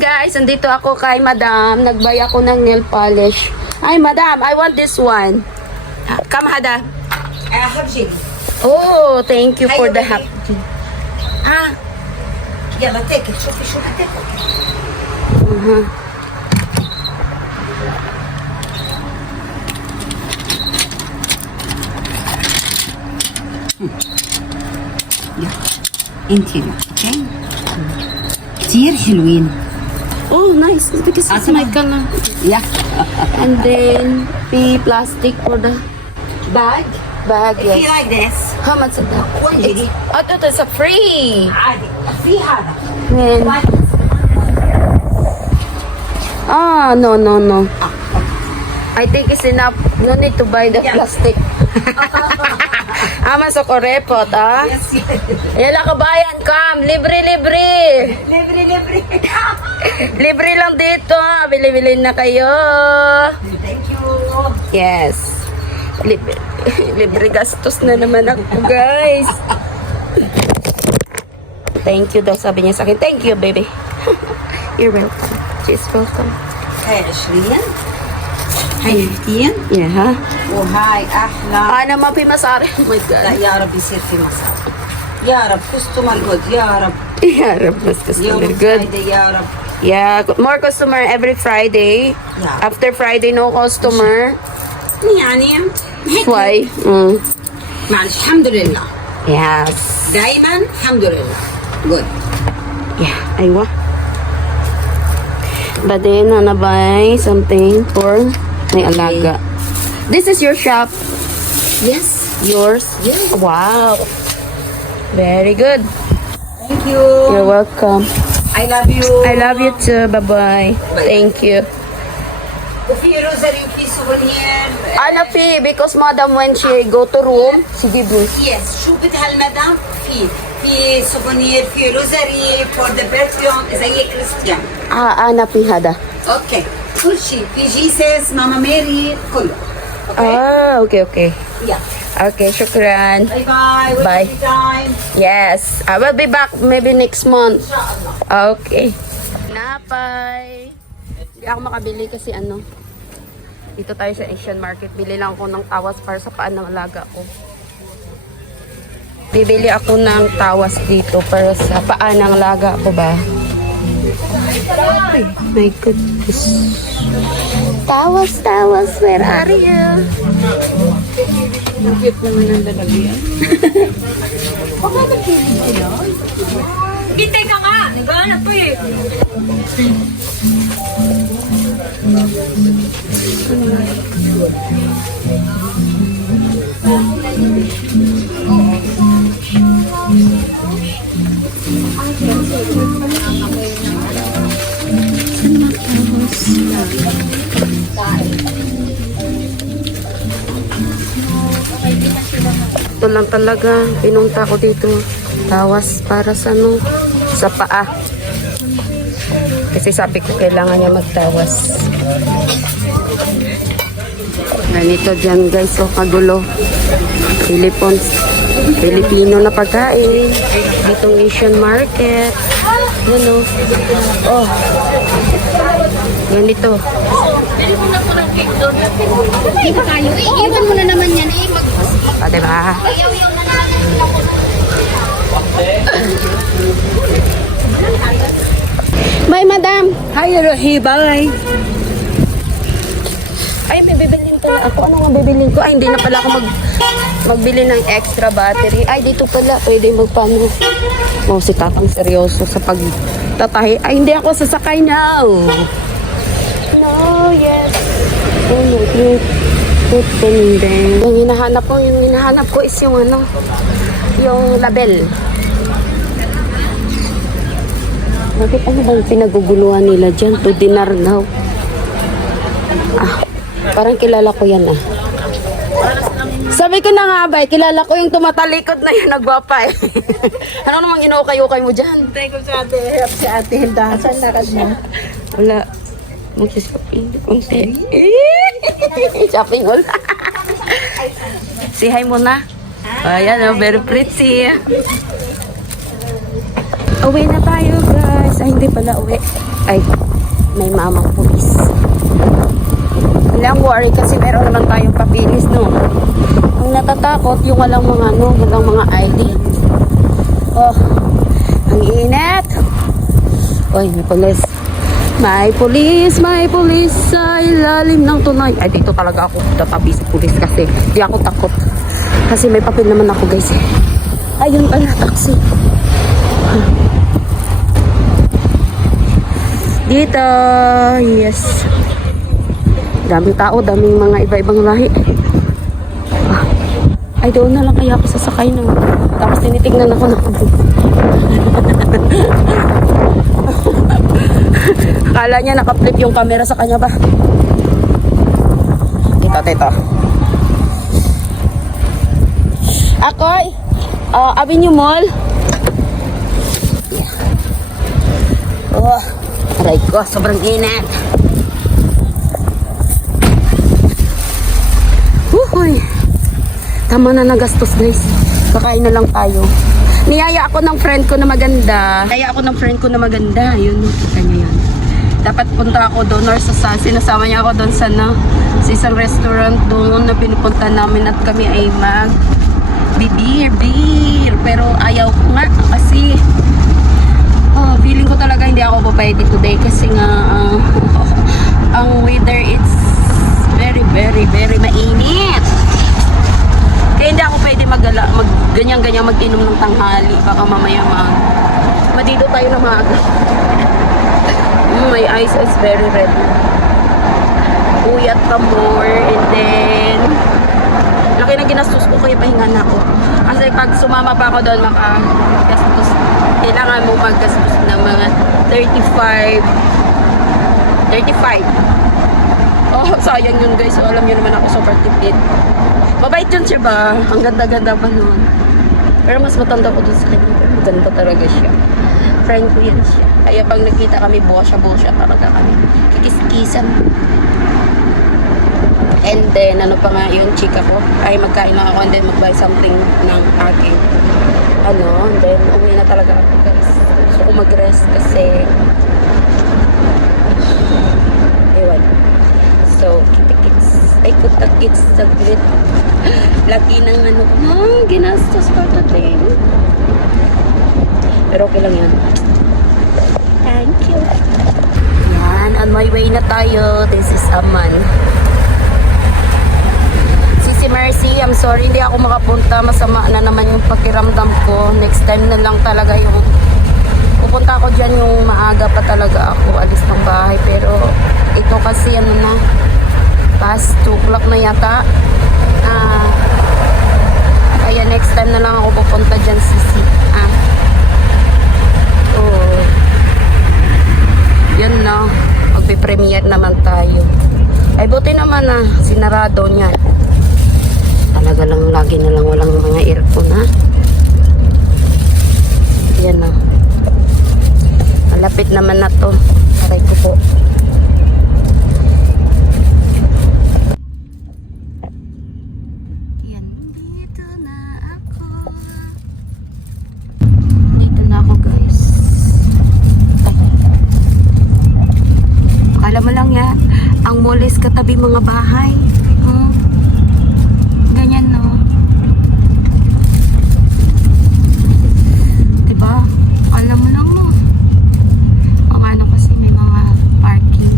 guys, andito ako kay Madam. Nagbay ako ng nail polish. Hi Madam, I want this one. Come Hada. حبجي Oh, thank you for the baby. half. يلا تاكل شوفي شو هتاكل. انتي اوكي كتير حلوين. Oh, nice. Because it's my color. Yeah. And then, the plastic for the bag. bag. If you Yes. like this How much is that? 1 Oh, it's a free. عادي في هذا. Man. Ah, no. I think it's enough. No need to buy the Yeah. plastic. Ama sa korepot, ah. Yes, yes. Yala kabayan, come. Libre. Libre. Libre lang dito, ah. Bili-bili na kayo. Thank you. Yes. Libre gastos na naman ako, guys. Thank you daw, sabi niya sa akin. Thank you, baby. You're welcome. She's welcome. هاي 20 هاي 200 Yeah, ha? وهاي احلى. Ana mapi masari. Oh my لا God. يا رب يصير في مصر. يا رب كستمر جود يا رب. Yeah, mas customer. يوم Good. فرايدي يا رب. Yeah, more customer every Friday. Yeah. After Friday, no customer. يعني هيك Why? Mm. معلش الحمد لله Yes. دائما الحمد لله. جود. Yeah, aywa. But then, buy something for my alaga. This is your shop. Yes. Yours? Yes. Wow. Very good. Thank you. You're welcome. I love you. I love you too. Bye-bye. Thank you. وفي روزري وفي سوفونير. Ana fee, because madam when she go to room, she give me. يس شو بدها المدام في سوفونير في روزري فور ذا برفيوم زي كريستيان. Ana fee hada. اوكي كل شيء في جيسس ماما ماري كله. Okay. يلا Okay, shukran. باي باي. Bye. تايم. Yes, I will be back maybe next month. ان شاء الله. Okay. Napay. Hindi ako makabili kasi ano. Dito tayo sa Asian market. Bili lang ako ng tawas para sa paan ng alaga ko. Bibili ako ng tawas dito para sa paan ng alaga ko ba. Ay, my goodness. Tawas, where are you? Ang cute naman ng lalagyan. Baka nagpili ba yan? Hintay ka nga! Naghanap po eh! Ito lang talaga, pinunta ko dito. Tawas para sa ano, sa paa. Kasi sabi ko kailangan niya magtawas. Ganito dyan guys, so kagulo. Filipino na pagkain. Ditong Asian market. Yan o. Oh. Ganito. Hindi pa tayo. Iiwan mo na naman yan eh. Ah, diba? Ayaw-yaw na namin. Bye, madam. Hi, Rohi. Bye. Ay, may bibilin pala ako. Ano nga bibilin ko? Ay, hindi na pala ako magbili ng extra battery. Ay, dito pala. Pwede magpano. Oh, si tatang seryoso sa pagtatahi. Ay, hindi ako sasakay now. No, yes. Oh, no, Yung hinahanap ko is yung ano, yung label. Bakit ano bang pinaguguluhan nila dyan? To dinar daw. Ah, parang kilala ko yan ah. Sabi ko na nga ba, kilala ko yung tumatalikod na yun, nagwapa eh. Ano namang inukay-ukay mo dyan? Thank you sa ate. Help si ate Hilda. Saan nakad mo? Wala. Magsishopping. Kunti. Shopping wala. Say hi muna. Ayan, oh, very pretty. Uwi na tayo guys. Ay, hindi pala uwi. Ay, may mamang pulis. Walang worry kasi meron naman tayong papilis, no? Ang natatakot yung walang mga, walang mga ID. Oh, ang init. Oy, may pulis. May pulis sa ilalim ng tunay. Ay, dito talaga ako tatabi sa pulis kasi di ako takot. Kasi may papel naman ako, guys. Ayun pala, taxi. Dito, yes. Daming tao, daming mga iba-ibang lahi. Ay, doon na lang kaya ako sasakay na. Tapos tinitignan ako ng akala niya naka-flip yung camera sa kanya ba? Tito. Akoy, Avenue Mall. Oh, aray ko, sobrang init. Uy, tama na nagastos, guys. Kakain na lang tayo. Niyaya ako ng friend ko na maganda. Yun, kita niyo yan. Dapat punta ako doon or sinasama niya ako doon sa isang restaurant doon na pinupunta namin at kami ay beer. Pero ayaw ko nga kasi feeling ko talaga hindi ako papayati today kasi nga ang weather it's very mainit. Kaya hindi ako pwede ganyan-ganyan mag-inom ng tanghali. Baka mamaya madido tayo na maaga. My eyes is very red. Uyat pa more. And then, laki na ginastos ko kaya pahinga na ako. Kasi pag sumama pa ako doon, makagastos. Kailangan mo maggastos ng mga 35. Oh, sayang yun, guys. So, alam nyo naman ako super tipid. Mabait yun siya ba? Ang ganda-ganda pa nun. Pero mas matanda ko dun sa kanya. Maganda talaga siya. Friend ko yan siya. Kaya pag nakita kami, bosya talaga kami. Kikis-kisan. And then, ano pa nga yun, chika ko. Ay, magkain lang ako and then mag-buy something ng aking. And then, umuwi na talaga ako, guys. So, kung mag-rest kasi ewan. So, kita-kits saglit. Lagi ng ginastos for today. Pero okay lang yan. Thank you. Yan, on my way na tayo. This is Aman. Si Mercy, I'm sorry, hindi ako makapunta. Masama na naman yung pakiramdam ko. Next time na lang talaga yung pupunta ako dyan yung maaga pa talaga ako alis ng bahay. Pero ito kasi past 2 o'clock na yata. Kaya next time na lang ako pupunta dyan yun na. Magpe-premiere naman tayo. Ay buti naman sinarado niya. Talaga lang lagi na lang walang mga earphone Yan na. Malapit naman na to. Aray ko po. Yan. Dito na ako, guys. Alam mo lang yan, ang mall is katabi mga bahay. Ganyan, no? Diba? Alam mo lang, no? Kasi may mga parking.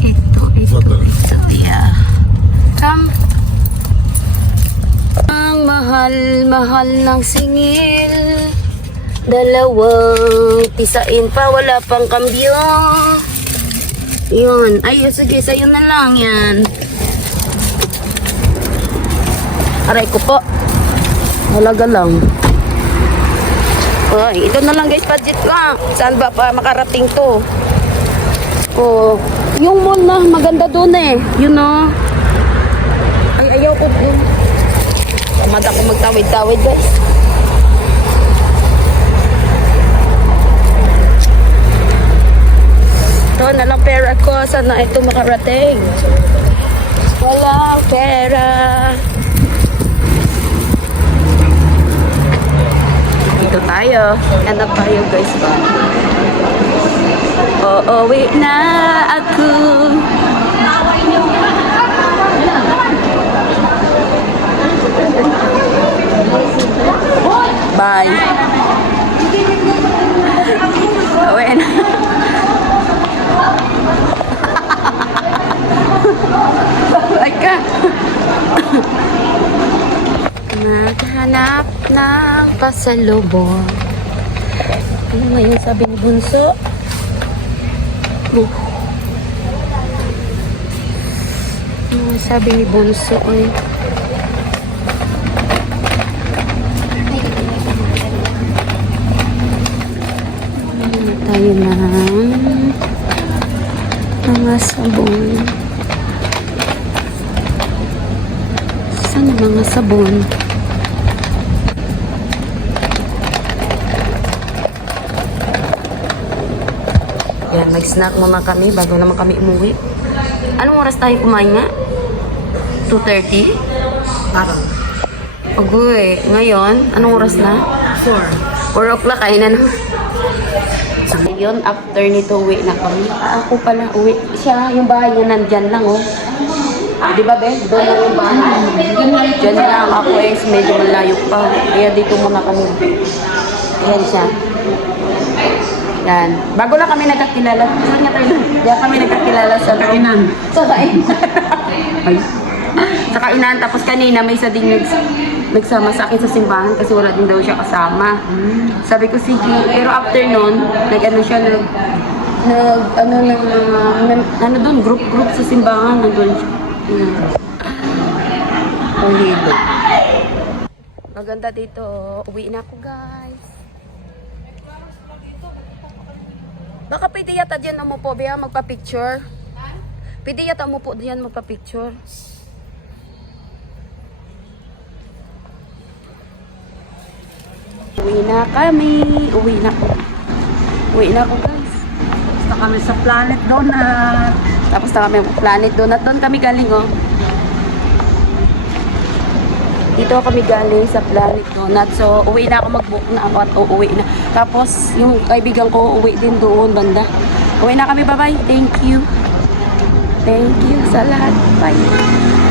Ito, yeah. Ang mahal ng singil. Dalawang pisain pa, wala pang kambyo. Yun. Ay, sige, sa'yo na lang yan. Aray ko po. Halaga lang. Ay, ito na lang, guys, budget lang. Saan ba pa makarating to? Oh, yung mall na maganda doon you know. Ay, ayaw ko doon. Tamad ako magtawid-tawid, guys. Ito na lang pera ko. Sana ito makarating. Walang pera. Dito tayo. Hanap tayo, guys, ba? uuwi na ako. Bye. Uwi na. Bye ka. Maghanap ng pasalubong. Ano ngayon sabi ni Bunso? Ano sabi ni Bunso? Ay. Ano tayo ng mga sabon. Saan ang mga sabon? Yan, mag-snack muna kami bago naman kami umuwi. Anong oras tayo kumain nga? 2:30? Parang. Agoy, ngayon, anong oras na? 4 o'clock, kain na naman. Ngayon, after nito, uwi na kami. Ako pala, uwi. Siya, yung bahay niya nandyan lang, oh. Di ba, be? Doon lang yung bahay. Diyan lang ako, medyo malayo pa. Kaya dito muna kami. Yan siya. Yan. Bago lang kami nagkakilala. Saan nga tayo? Diyan kami nagkakilala sa kainan. Sa kainan. Sa kainan. Tapos kanina may isa ding nagsama sa akin sa simbahan kasi wala din daw siya kasama. Sabi ko sige. Pero after nun, nag-ano siya, ano doon, group sa simbahan. Nandun siya. Ulido. Maganda dito. Uwi na ako, guys. Baka pwede yata dyan umupo, Bea, magpa-picture. Pwede yata umupo dyan magpa-picture. Uwi na kami. Uwi na ako, guys. Basta kami sa Planet Donut. Tapos na kami Planet Donut. Doon kami galing, oh. Dito kami galing sa Planet Donut. So, uwi na ako, mag-book na ako at uuwi na. Tapos, yung kaibigan ko, uwi din doon, banda. Uwi na kami, bye-bye. Thank you. Thank you sa lahat. Bye.